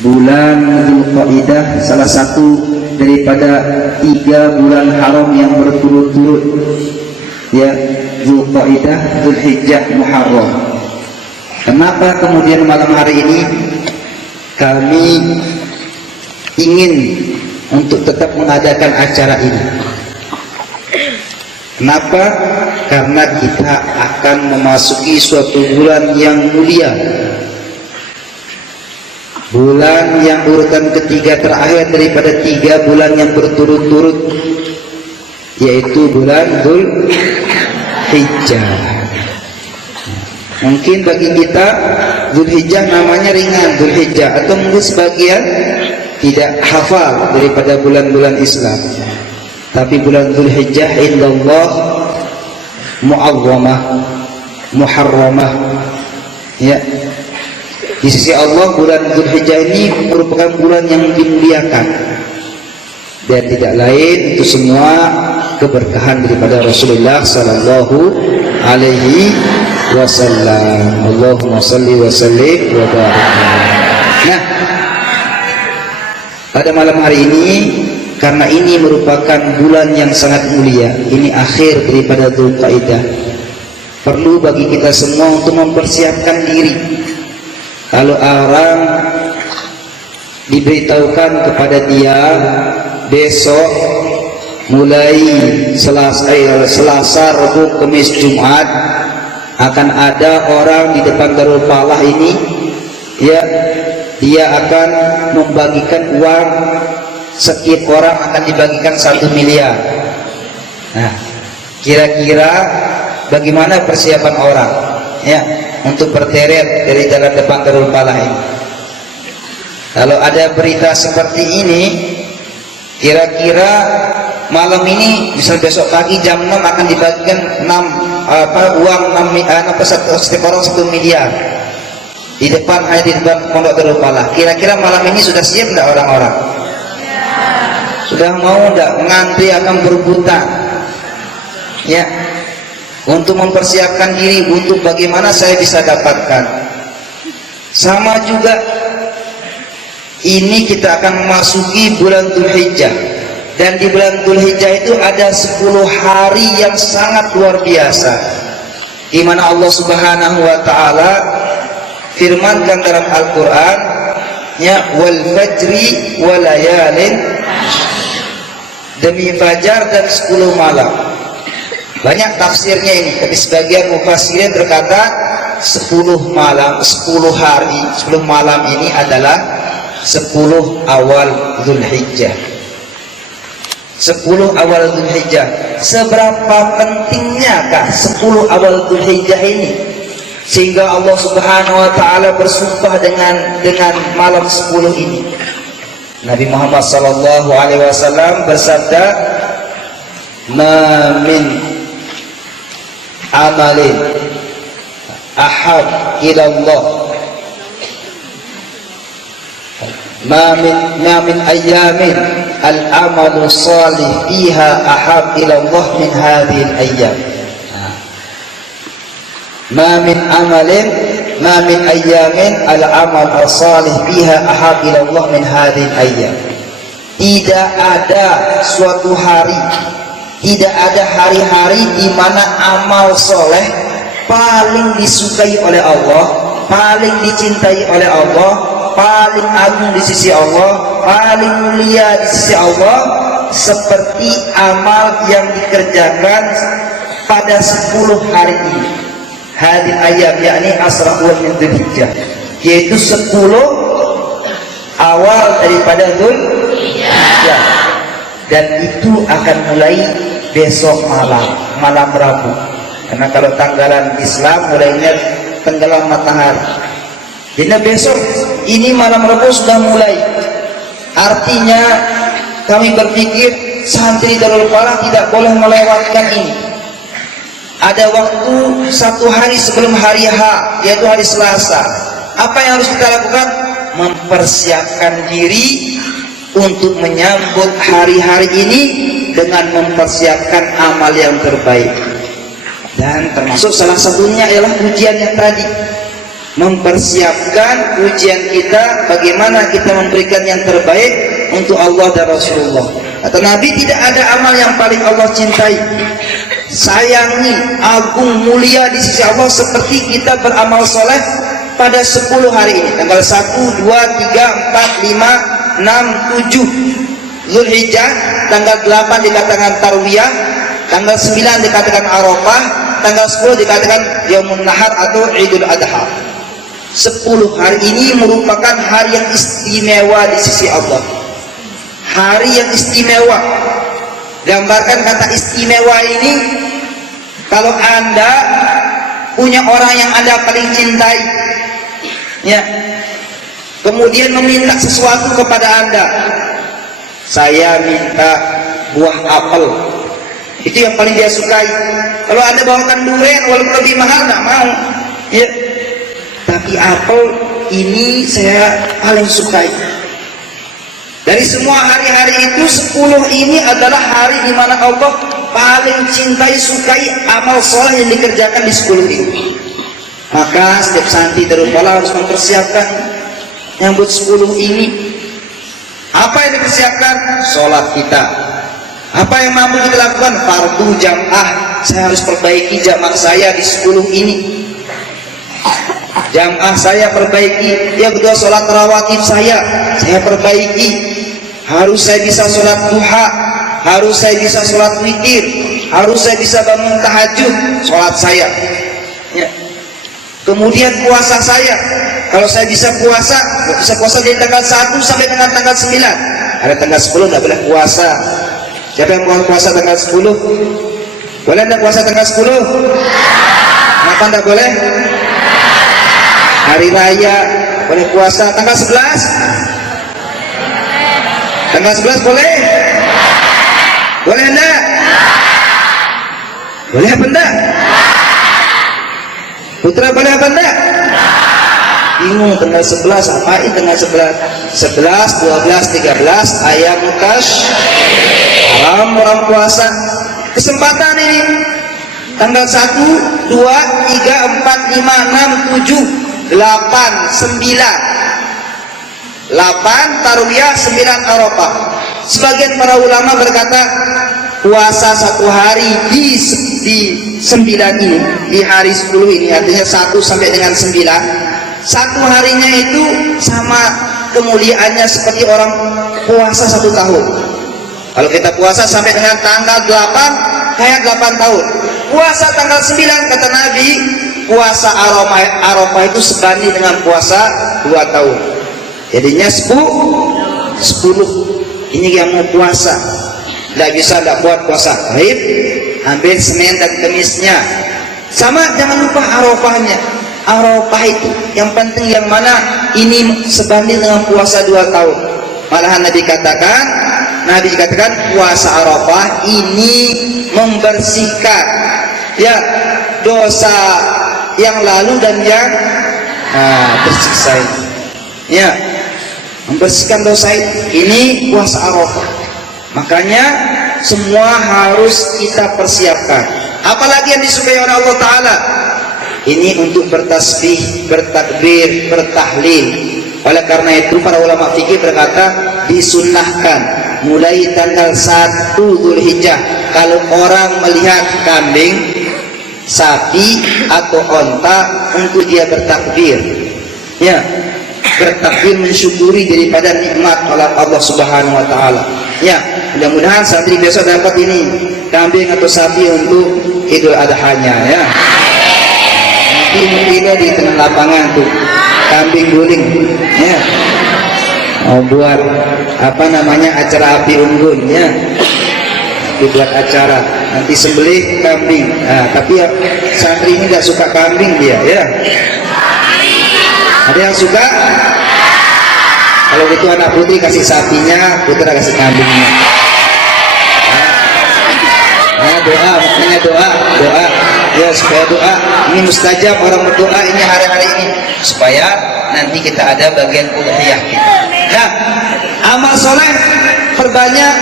bulan Dzulqa'dah salah satu daripada 3 bulan haram yang berturut-turut, ya, Dzulqa'dah, Dzulhijjah, Muharram. Kenapa kemudian malam hari ini kami ingin untuk tetap mengadakan acara ini? Kenapa? Karena kita akan memasuki suatu bulan yang mulia, bulan yang urutan ketiga terakhir daripada 3 bulan yang berturut-turut, yaitu bulan Dzulhijjah. Mungkin bagi kita Dzulhijjah namanya ringan, Dzulhijjah, atau mungkin sebagian tidak hafal daripada bulan-bulan Islam. Tapi bulan Dzulhijjah indallah mu'azzamah, muharramah, ya. Di sisi Allah bulan Dzulhijjah ini merupakan bulan yang dimuliakan, dan tidak lain itu semua keberkahan daripada Rasulullah sallallahu alaihi wasallam. Allahumma salli wa sallim wa barik. Nah, pada malam hari ini, karena ini merupakan bulan yang sangat mulia, ini akhir daripada Dzulqa'dah, perlu bagi kita semua untuk mempersiapkan diri. Kalau orang diberitahukan kepada dia besok mulai Selasa, Rabu, Kamis, Jumat akan ada orang di depan Darul Falah ini, ya, dia akan membagikan uang, setiap orang akan dibagikan 1 miliar. Nah, kira-kira bagaimana persiapan orang, ya, untuk berteret dari jalan depan Darul Falah ini? Kalau ada berita seperti ini, kira-kira malam ini, misal besok pagi jam 6 akan dibagikan uang setiap orang 1 miliar di depan, hanya di depan Pondok Darul Falah. Kira-kira malam ini sudah siap tidak orang-orang? Sudah mau tidak ngantri akan berebutan, ya, untuk mempersiapkan diri untuk bagaimana saya bisa dapatkan. Sama juga ini kita akan memasuki bulan Dzulhijjah, dan di bulan Dzulhijjah itu ada 10 hari yang sangat luar biasa, di mana Allah Subhanahu wa taala firmankan dalam Al-Qur'an, ya, wal fajri wa layalin, demi fajar dan 10 malam. Banyak tafsirnya ini, tapi sebagian mufassirin berkata 10 malam, 10 hari, 10 malam ini adalah 10 awal Dzulhijjah. 10 awal Dzulhijjah. Seberapa pentingnyakah 10 awal Dzulhijjah ini, sehingga Allah Subhanahu wa taala bersumpah dengan malam 10 ini? Nabi Muhammad sallallahu alaihi wasallam bersabda, "Ma min amalin ahab ila Allah, ma min ayamin al-amalu salih fiha ahab ila Allah min hadhihi al-ayyam." Ma min ayamin al-amal as-salih fiha ahab ila Allah min hadhihi al-ayyam. Tidak ada suatu hari, tidak ada hari-hari di mana amal soleh paling disukai oleh Allah, paling dicintai oleh Allah, paling agung di sisi Allah, paling mulia di sisi Allah, seperti amal yang dikerjakan pada 10 hari ini. Hadil ayam, yakni asra'ul min Dzulhijjah, yaitu 10 awal daripada Dzulhijjah, dan itu akan mulai besok malam Rabu, karena kalau tanggalan Islam mulainya tenggelam matahari. Jadi besok ini malam Rabu sudah mulai. Artinya kami berpikir santri Darul Falah tidak boleh melewatkan ini. Ada waktu 1 hari sebelum hari H, yaitu hari Selasa. Apa yang harus kita lakukan? Mempersiapkan diri untuk menyambut hari-hari ini dengan mempersiapkan amal yang terbaik. Dan termasuk salah satunya ialah ujian yang tadi. mempersiapkan ujian kita, bagaimana kita memberikan yang terbaik untuk Allah dan Rasulullah. Kata Nabi, tidak ada amal yang paling Allah cintai, sayangi, agung, mulia di sisi Allah seperti kita beramal soleh pada 10 hari ini, tanggal 1, 2, 3, 4, 5, 6, 7 Zulhijjah, tanggal 8 dikatakan Tarwiyah, tanggal 9 dikatakan Arafah, tanggal 10 dikatakan Yaumun Nahar atau Idul Adha. 10 hari ini merupakan hari yang istimewa di sisi Allah, hari yang istimewa. Gambarkan kata istimewa ini, kalau Anda punya orang yang Anda paling cintai, ya, kemudian meminta sesuatu kepada Anda, saya minta buah apel, itu yang paling dia sukai. Kalau Anda bawakan durian walaupun lebih mahal, nggak mau, ya, tapi apel ini saya paling sukai. Dari semua hari-hari itu, 10 ini adalah hari di mana Allah paling cintai, sukai amal soleh yang dikerjakan di 10 ini. Maka setiap santri Darul-Falah harus mempersiapkan nyambut 10 ini. Apa yang dipersiapkan? Sholat kita. Apa yang mampu kita lakukan? Fardu jamaah. Saya harus perbaiki jamaah saya di 10 ini. Jamaah saya perbaiki. Yang kedua, sholat rawatib saya perbaiki. Harus saya bisa sholat duha, harus saya bisa sholat witir, harus saya bisa bangun tahajud, sholat saya, ya. Kemudian puasa saya, kalau saya bisa puasa dari tanggal 1 sampai dengan tanggal 9. Ada tanggal 10 tidak boleh puasa. Siapa yang mau puasa tanggal 10? Boleh tidak puasa tanggal 10? Kenapa tidak boleh? Hari raya boleh puasa tanggal 11? Tanggal 11 boleh? Boleh enggak? Boleh apa enggak? Putra boleh apa enggak? Bingung tanggal 11, apain tanggal 11? 11, 12, 13 ayam tash haram orang puasa. Kesempatan ini tanggal 1, 2, 3, 4, 5, 6, 7, 8, 9. 8 Tarwiyah, 9 Arafah. Sebagian para ulama berkata puasa 1 hari di 9 ini, di hari 10 ini, artinya 1 sampai dengan 9, 1 harinya itu sama kemuliaannya seperti orang puasa 1 tahun. Kalau kita puasa sampai dengan tanggal 8 kayak 8 tahun. Puasa tanggal 9 kata Nabi, puasa Arafah itu sebanding dengan puasa 2 tahun. Jadinya 10. Ini yang mau puasa tidak bisa tidak buat puasa gaib, ambil Senin dan Kemisnya. Sama jangan lupa Arafahnya. Arafah itu yang penting yang mana ini sebanding dengan puasa 2 tahun. Malahan Nabi katakan puasa Arafah ini membersihkan, ya, dosa yang lalu dan yang tersiksa ini, ya, membersihkan dosa ini puasa Arafah. Makanya semua harus kita persiapkan. Apalagi yang disukai oleh Allah Ta'ala, ini untuk bertasbih, bertakbir, bertahlil. Oleh karena itu para ulama fikih berkata disunnahkan mulai tanggal 1 Zulhijjah kalau orang melihat kambing, sapi atau onta untuk dia bertakbir, ya, bertakbir mensyukuri daripada nikmat oleh Allah Subhanahu wa taala. Ya, mudah-mudahan santri besok dapat ini kambing atau sapi untuk Idul Adha-nya, ya. Nanti mungkinnya di tengah lapangan tuh kambing guling, ya. Buat apa namanya acara api unggun, ya. Dibuat acara nanti sembelih kambing. Tapi ya, santri ini nggak suka kambing dia, ya. Ada yang suka? Kalau gitu anak putri kasih sapinya, putra kasih kambingnya. Doa, makanya doa, ya, supaya doa ini mustajab, orang berdoa ini hari-hari ini supaya nanti kita ada bagian udhiyah. Nah, amal soleh perbanyak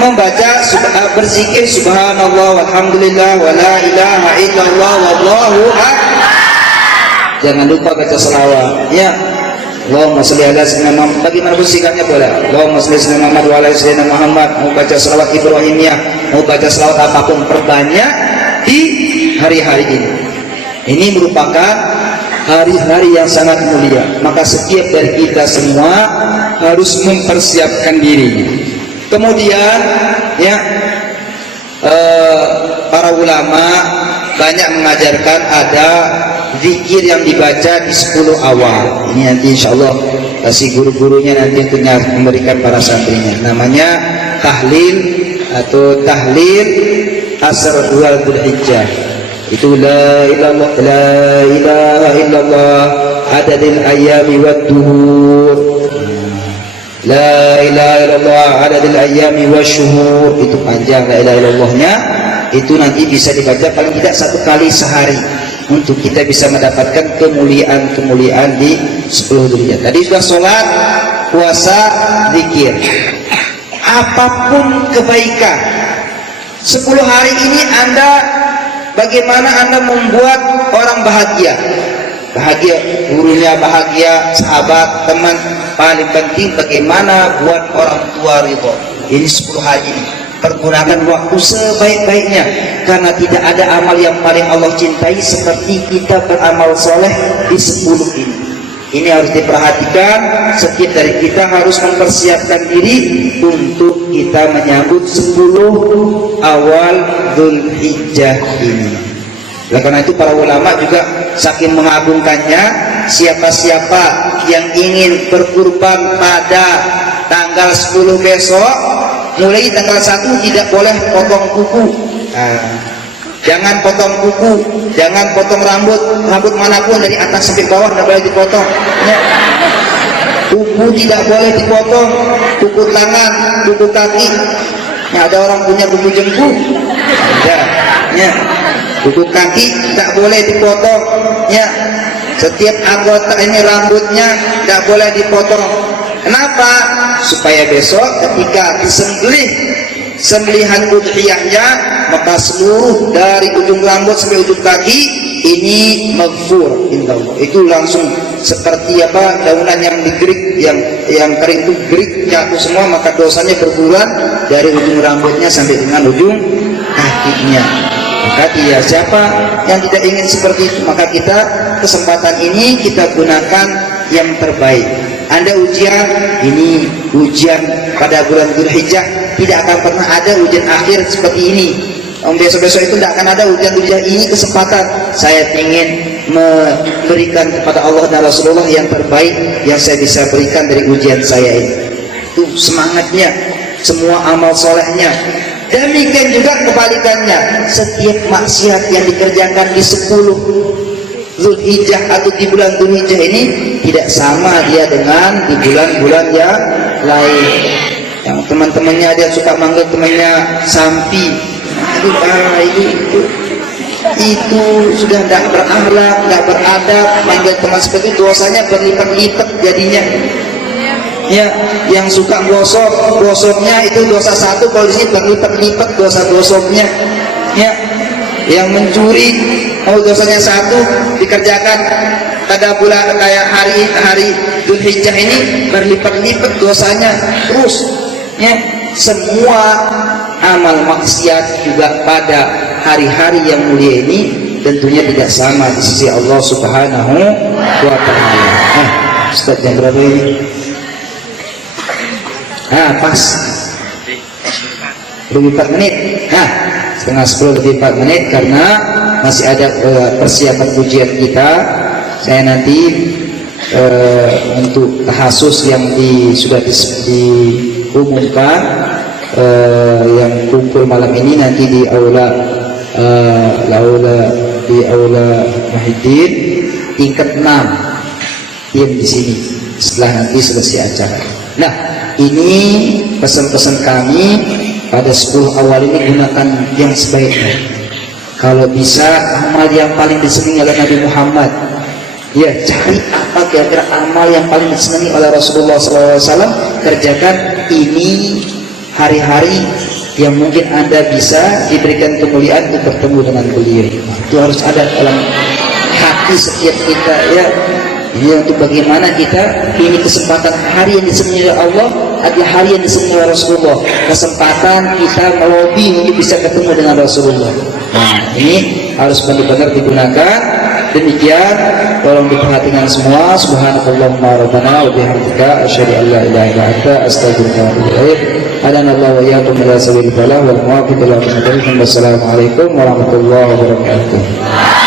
membaca, berzikir subhanallah walhamdulillah wala ilaha illallah wallahu akbar. Jangan lupa baca selawat ya. Allahumma sholli ala sayyidina Muhammad, bagaimanapun sikapnya boleh. Allahumma sholli ala sayyidina Muhammad wa ala sayyidina Muhammad. Mau baca selawat Ibrahimiyah, mau baca selawat apapun, perbanyak di hari-hari ini. Ini merupakan hari-hari yang sangat mulia, maka setiap dari kita semua harus mempersiapkan diri. Kemudian ya, para ulama banyak mengajarkan ada zikir yang dibaca di 10 awal. Ini nanti insyaallah kasih guru-gurunya nanti untuk memberikan para santrinya. Namanya tahlil atau tahlil asr wal dzulhijjah. Itu la ilaha illallah adadil ayami wad duhur, la ilaha illallah adadil ayami wasyuhur. Itu panjang la ilaha illallahnya. Itu nanti bisa dibaca paling tidak 1 kali sehari untuk kita bisa mendapatkan kemuliaan-kemuliaan di 10 Dzulhijjah. Tadi sudah sholat, puasa, zikir. Apapun kebaikan 10 hari ini Anda, bagaimana Anda membuat orang bahagia, gurunya bahagia, sahabat, teman. Paling penting bagaimana buat orang tua ridho. Ini 10 hari ini pergunakan waktu sebaik-baiknya, karena tidak ada amal yang paling Allah cintai seperti kita beramal soleh di 10 ini. Ini harus diperhatikan. Setiap dari kita harus mempersiapkan diri untuk kita menyambut 10 awal Dzulhijjah ini. Oleh karena itu para ulama juga saking mengagungkannya, siapa-siapa yang ingin berkurban pada tanggal 10 besok, mulai tanggal 1 tidak boleh potong kuku. Jangan potong kuku, jangan potong rambut manapun dari atas sampai bawah tidak boleh dipotong. Ya. Kuku tidak boleh dipotong, kuku tangan, kuku kaki. Ya, ada orang punya kuku jengkuk. Ya. Kuku kaki tidak boleh dipotong. Ya. Setiap anggota ini rambutnya tidak boleh dipotong. Kenapa? Supaya besok ketika disembelih sembelihan udhiyahnya, maka seluruh dari ujung rambut sampai ujung kaki ini maghfur indallah. Itu langsung seperti apa, daunan yang digerik, yang kering itu gerik jatuh semua, maka dosanya berkurang dari ujung rambutnya sampai dengan ujung kakinya. Maka dia siapa yang tidak ingin seperti itu, maka kita kesempatan ini kita gunakan yang terbaik. Anda ujian, ini ujian pada bulan Dzulhijjah, tidak akan pernah ada ujian akhir seperti ini. Besok-besok itu tidak akan ada ujian-ujian ini. Kesempatan saya ingin memberikan kepada Allah dan Rasulullah yang terbaik yang saya bisa berikan dari ujian saya ini. Itu semangatnya, semua amal solehnya. Demikian juga kebalikannya, setiap maksiat yang dikerjakan di 10 Dzulhijjah atau di bulan Dzulhijjah ini tidak sama dia dengan di bulan-bulan yang lain. Yang teman-temannya ada yang suka manggil temannya Sampi, itu sudah tidak berakhlak, tidak beradab. Manggil teman seperti itu dosanya berlipat-lipat jadinya. Ya, yang suka gosoknya itu dosa 1, kalau di sini berlipat-lipat dosa gosoknya. Ya, yang mencuri dosanya 1 dikerjakan pada bulan kayak hari Dzulhijjah ini berlipat-lipat dosanya terus. Ya, semua amal maksiat juga pada hari-hari yang mulia ini tentunya tidak sama di sisi Allah Subhanahu wa taala. Ustaz yang berapa ini? Pas lebih 4 menit. Setengah 10 lebih 4 menit, karena masih ada persiapan ujian kita. Saya nanti untuk tahasus yang sudah diumumkan, yang kumpul malam ini nanti di aula Muhyiddin tingkat 6, diam di sini setelah nanti selesai acara. Nah, ini pesan-pesan kami pada 10 awal ini, gunakan yang sebaiknya. Kalau bisa amal yang paling disenangi oleh Nabi Muhammad, ya cari apa kira-kira amal yang paling disenangi oleh Rasulullah SAW, kerjakan. Ini hari-hari yang mungkin Anda bisa diberikan kemuliaan untuk bertemu dengan beliau. Itu harus ada dalam hati hati setiap kita ya. Ini untuk bagaimana kita ini kesempatan hari yang disebut oleh Allah adalah hari yang disebut oleh Rasulullah. Kesempatan kita melobi untuk bisa ketemu dengan Rasulullah. Nah, ini harus benar-benar digunakan. Demikian, tolong diperhatikan semua. Subhanakallahumma rabbana wa bihamdika asyhadu an la ilaha illa anta astaghfiruka wa atubu ilaik. Adanallahu wa iyyakum ila sabilil falah wal muwaffiq ila aqwamit thoriq. Wassalamualaikum warahmatullahi wabarakatuh.